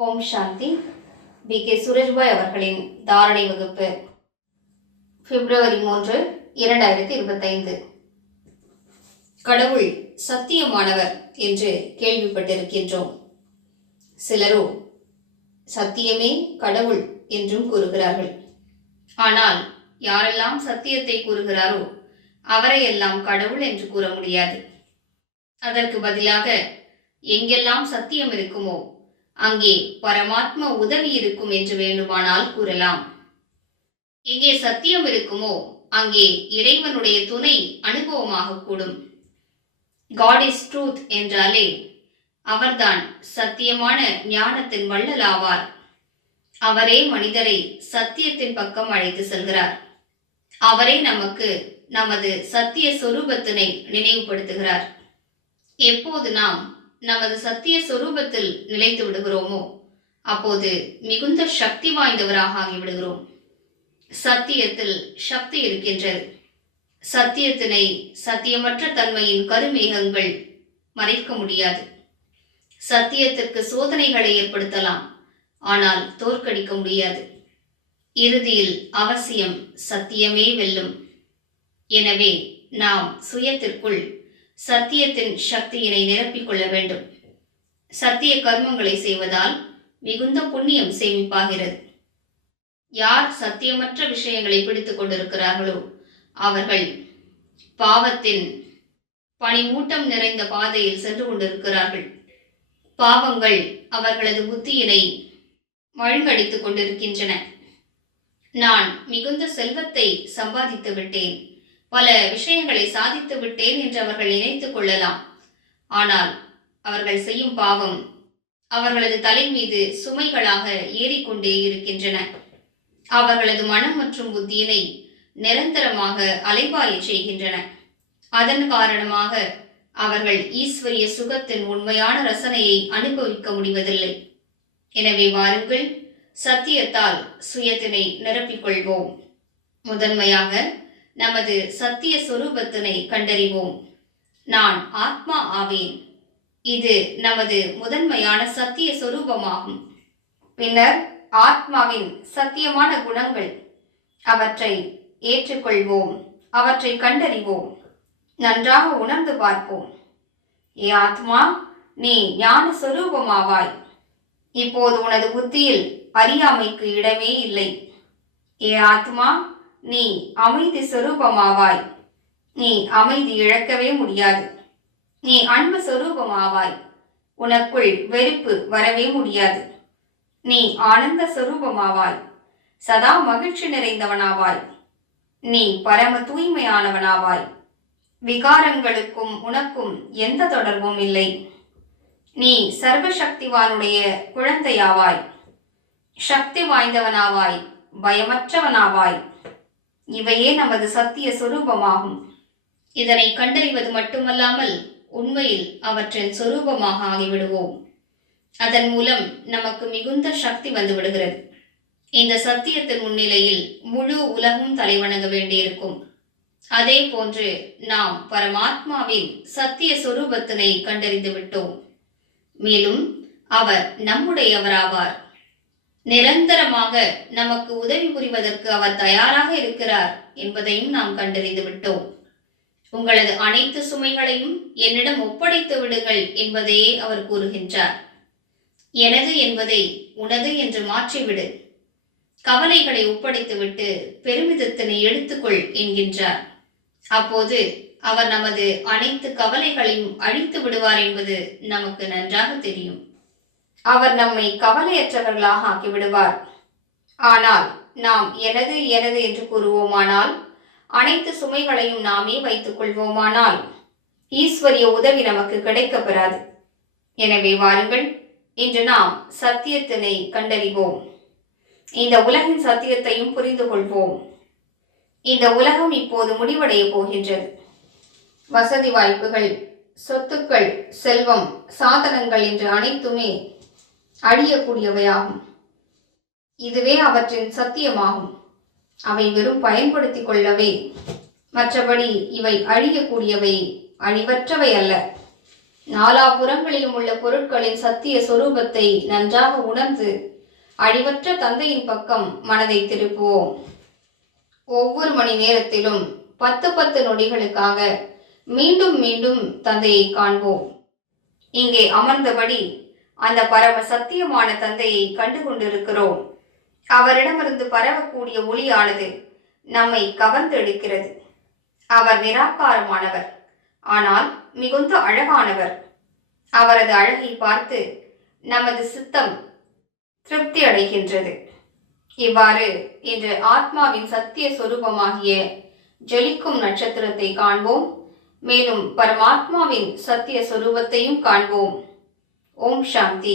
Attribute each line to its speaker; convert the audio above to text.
Speaker 1: ஓம் சாந்தி. B. K. சுரேஷ்பாய் அவர்களின் தாரணை வகுப்பு பிப்ரவரி மூன்று இரண்டாயிரத்தி இருபத்தைந்து. கடவுள் சத்தியமானவர் என்று கேள்விப்பட்டிருக்கின்றோம். சிலரோ சத்தியமே கடவுள் என்றும் கூறுகிறார்கள். ஆனால் யாரெல்லாம் சத்தியத்தை கூறுகிறாரோ அவரையெல்லாம் கடவுள் என்று கூற முடியாது. அதற்கு பதிலாக எங்கெல்லாம் சத்தியம் இருக்குமோ அங்கே பரமாத்மா உதவி இருக்கும் என்று வேண்டுமானால் கூறலாம். எங்கே சத்தியம் இருக்குமோ அங்கே இறைவனுடைய துணை அனுபவமாக கூடும். காட் இஸ் ட்ரூத் என்றாலே அவர்தான் சத்தியமான ஞானத்தின் வள்ளலாவார். அவரே மனிதரை சத்தியத்தின் பக்கம் அழைத்து செல்கிறார். அவரே நமக்கு நமது சத்திய சொரூபத்தினை நினைவுபடுத்துகிறார். எப்போது நாம் நமது சத்திய சொரூபத்தில் நிலைத்து விடுகிறோமோ? அப்போது மிகுந்த சக்தி வாய்ந்தவராக ஆகிவிடுகிறோம். சத்தியத்தில் சக்தி இருக்கின்றது. சத்தியத்தினை சத்தியமற்ற தன்மையின் கருமேகங்கள் மறைக்க முடியாது. சத்தியத்திற்கு சோதனைகளை ஏற்படுத்தலாம். ஆனால் தோற்கடிக்க முடியாது. இறுதியில் அவசியம் சத்தியமே வெல்லும். எனவே நாம் சுயத்திற்குள் சத்தியத்தின் சக்தியினை நிரப்பிக் கொள்ள வேண்டும். சத்திய கர்மங்களை செய்வதால் மிகுந்த புண்ணியம் சேமிப்பாகிறது. யார் சத்தியமற்ற விஷயங்களை பிடித்துக் கொண்டிருக்கிறார்களோ அவர்கள் பாவத்தின் பனிமூட்டம் நிறைந்த பாதையில் சென்று கொண்டிருக்கிறார்கள். பாவங்கள் அவர்களது புத்தியினை மழுங்கடித்துக் கொண்டிருக்கின்றன. நான் மிகுந்த செல்வத்தை சம்பாதித்து விட்டேன். பல விஷயங்களை சாதித்து விட்டேன் என்று அவர்கள் நினைத்துக் கொள்ளலாம். ஆனால் அவர்கள் செய்யும் பாவம் அவர்களது தலை மீது சுமைகளாக ஏறிக்கொண்டே இருக்கின்றன. அவர்களது மனம் மற்றும் புத்தியினை நிரந்தரமாக அலைபாய செய்கின்றன. அதன் காரணமாக அவர்கள் ஈஸ்வரிய சுகத்தின் உண்மையான ரசனையை அனுபவிக்க முடிவதில்லை. எனவே வாருங்கள் சத்தியத்தால் சுயத்தினை நிரப்பிக்கொள்வோம் முதன்மையாக நமது சத்திய சொரூபத்தினை கண்டறிவோம். நான் ஆத்மா ஆவேன். இது நமது முதன்மையான சத்திய சொரூபமாகும். பின்னர் ஆத்மாவின் சத்தியமான குணங்கள் அவற்றை ஏற்றுக்கொள்வோம். அவற்றை கண்டறிவோம். நன்றாக உணர்ந்து பார்ப்போம். ஏ ஆத்மா நீ ஞான சொரூபமாவாய். இப்போது உனது புத்தியில் அறியாமைக்கு இடமே இல்லை. ஏ ஆத்மா நீ அமைதி சொரூபமாவாய். நீ அமைதி இழக்கவே முடியாது. நீ அன்பு சொரூபமாவாய். உனக்குள் வெறுப்பு வரவே முடியாது. நீ ஆனந்த சொரூபமாவாய். சதா மகிழ்ச்சி நிறைந்தவனாவாய். நீ பரம தூய்மையானவனாவாய். விகாரங்களுக்கும் உனக்கும் எந்த தொடர்பும் இல்லை. நீ சர்வசக்திவானுடைய குழந்தையாவாய். சக்தி வாய்ந்தவனாவாய். பயமற்றவனாவாய். இவையே நமது சத்திய சொரூபமாகும். இதனை கண்டறிவது மட்டுமல்லாமல் உண்மையில் அவற்றின் சொரூபமாக ஆகிவிடுவோம். அதன் மூலம் நமக்கு மிகுந்த சக்தி வந்து விடுகிறது இந்த சத்தியத்தின் முன்னிலையில் முழு உலகம் தலைவணங்க வேண்டியிருக்கும். அதே போன்று நாம் பரமாத்மாவின் சத்திய சொரூபத்தினை கண்டறிந்து விட்டோம் மேலும் அவர் நம்முடையவராவார். நிரந்தரமாக நமக்கு உதவி புரிவதற்கு அவர் தயாராக இருக்கிறார் என்பதையும் நாம் கண்டறிந்து விட்டோம். உங்களது அனைத்து சுமைகளையும் என்னிடம் ஒப்படைத்து விடுங்கள் என்பதையே அவர் கூறுகின்றார். எனது என்பதை உனது என்று மாற்றிவிடு. கவலைகளை ஒப்படைத்துவிட்டு பெருமிதத்தினை எடுத்துக்கொள் என்கின்றார். அப்போது அவர் நமது அனைத்து கவலைகளையும் அழித்து விடுவார் என்பது நமக்கு நன்றாக தெரியும். அவர் நம்மை கவலையற்றவர்களாக ஆக்கிவிடுவார். ஆனால் நாம் எனது எனது என்று கூறுவோமானால் அனைத்து சுமைகளையும் நாமே வைத்துக் கொள்வோமானால் ஈஸ்வரிய உதவி நமக்கு கிடைக்கப்பெறாது. எனவே வாருங்கள் இன்று நாம் சத்தியத்தினை கண்டறிவோம். இந்த உலகின் சத்தியத்தையும் புரிந்து கொள்வோம். இந்த உலகம் இப்போது முடிவடைய போகின்றது. வசதி வாய்ப்புகள் சொத்துக்கள் செல்வம் சாதனங்கள் என்று அனைத்துமே அழியக்கூடியவையாகும். இதுவே அவற்றின் சத்தியமாகும். அவை வெறும் பயன்படுத்திக் கொள்ளவே. மற்றபடி இவை அழியக்கூடியவை அழிவற்றவை அல்ல. நாலாபுறங்களிலும் உள்ள பொருட்களின் சத்திய சொரூபத்தை நன்றாக உணர்ந்து அழிவற்ற தந்தையின் பக்கம் மனதை திருப்புவோம். ஒவ்வொரு மணி நேரத்திலும் பத்து பத்து நொடிகளுக்காக மீண்டும் மீண்டும் தந்தையை காண்போம். இங்கே அமர்ந்தபடி அந்த பரம சத்தியமான தந்தையை கண்டு கொண்டிருக்கிறோம் அவரிடமிருந்து பரவக்கூடிய ஒளியானது நம்மை கவர்ந்தெடுக்கிறது அவர் நிராகாரமானவர் ஆனால் மிகுந்த அழகானவர். அவரது அழகை பார்த்து நமது சித்தம் திருப்தி அடைகின்றது. இவ்வாறு இன்று ஆத்மாவின் சத்திய சொரூபமாகிய ஜொலிக்கும் நட்சத்திரத்தை காண்போம். மேலும் பரமாத்மாவின் சத்திய சொரூபத்தையும் காண்போம். ஓம் சாந்தி